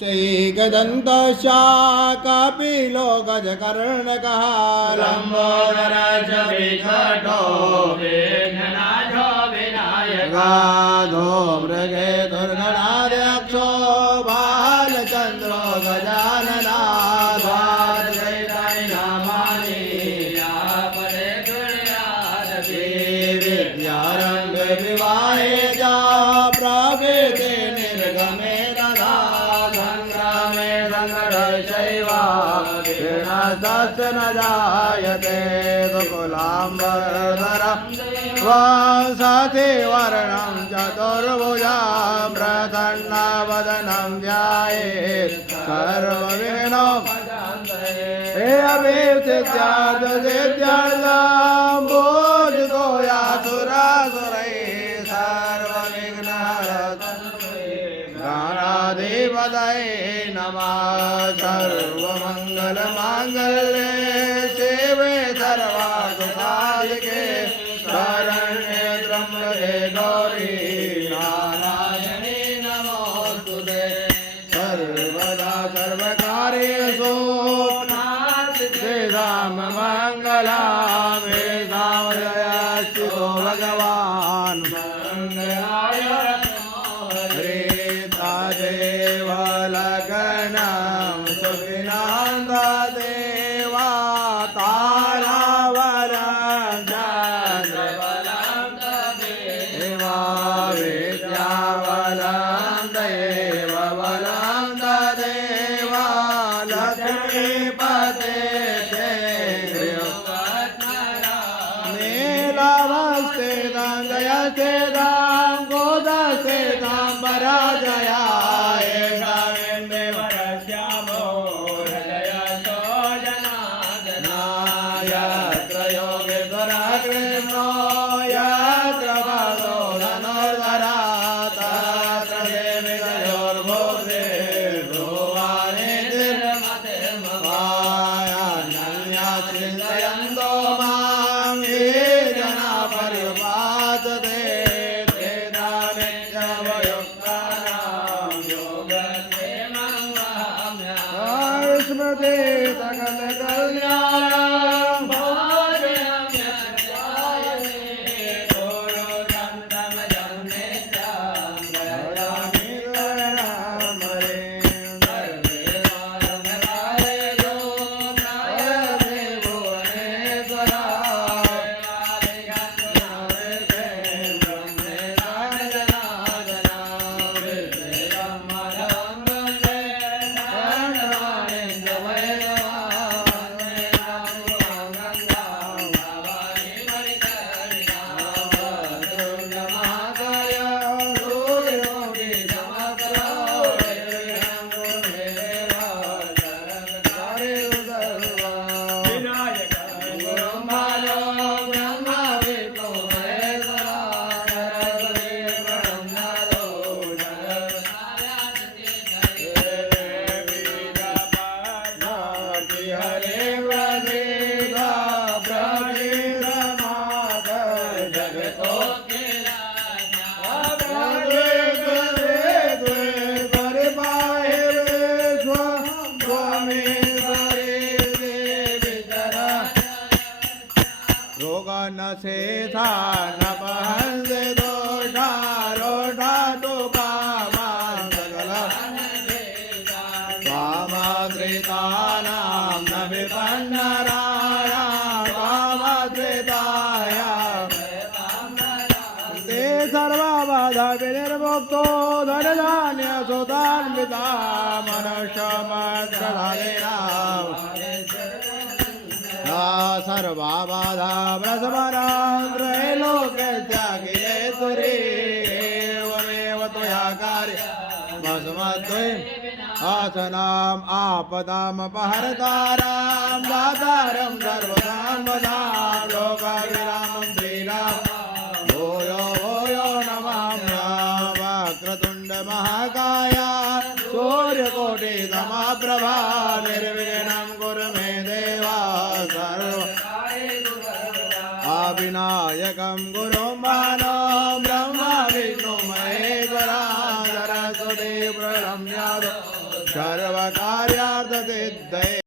चैकदन्तशाकापिलो गजकर्णकः लम्बोदरश्च विकटो विघ्ननाथो विनायकः गाधो मृगे दुर्गणाध्यक्षो बालचन्द्रो गजाननाथानि नामानि यापरे गुण्यादपि विद्यारम्भ विवाहे च प्रवेदे निर्गमे तदा संग्रामे संघर्षैवा ऋणस्तस्य न जायते कुलाम्बरधरं वसति वर्णं चतुर्भुजां प्रसन्नवदनं ध्यायेत् सर्वविघ्नो हे अभिसिद्ध्यार्थसिद्ध्यर्थं पूजितो यासुरासुरैः सर्वविघ्नहरधीपतये नमः सर्वमङ्गलमाङ्गल्ये शिवे सर्वार्थसाधिके शरण्ये त्र्यम्बके गौरी नारायणी नमोस्तुते सर्वदा सर्वकार्येषु श्रीराम मङ्गलं वेदामदयस्थितो भगवान् मङ्गलाय देवलगनं सुखिनान्ददेवा तारावलं चन्द्रबलं देवा विद्यावलं देवबलं देवा लक्ष्मीपते नीलवस्तेदं जयस्तेदं गोदस्तेदं पराजया निर्मुक्तो धनधान्य सुधान्विता मनुष्यमद्रधारेणा सर्वा बाधा व्रजमनान्द्रे लोके त्यागिले तुरी एवमेव त्वया कार्यमस्मद्वयम् आसनाम् आपदामपहर्तारां दातारं सर्वदां वदां लोकाभिरामं श्रीराम भूयो भूयो नमाम्यहं वक्रतुण्ड महाकाय सूर्यकोटिसमप्रभा निर्विघ्नं कुरु मे देव विनायकं गुरुं मानो ब्रह्मा विष्णु महेश्वरा सरस्वती प्रणम्याद सर्वकार्यार्थसिद्धये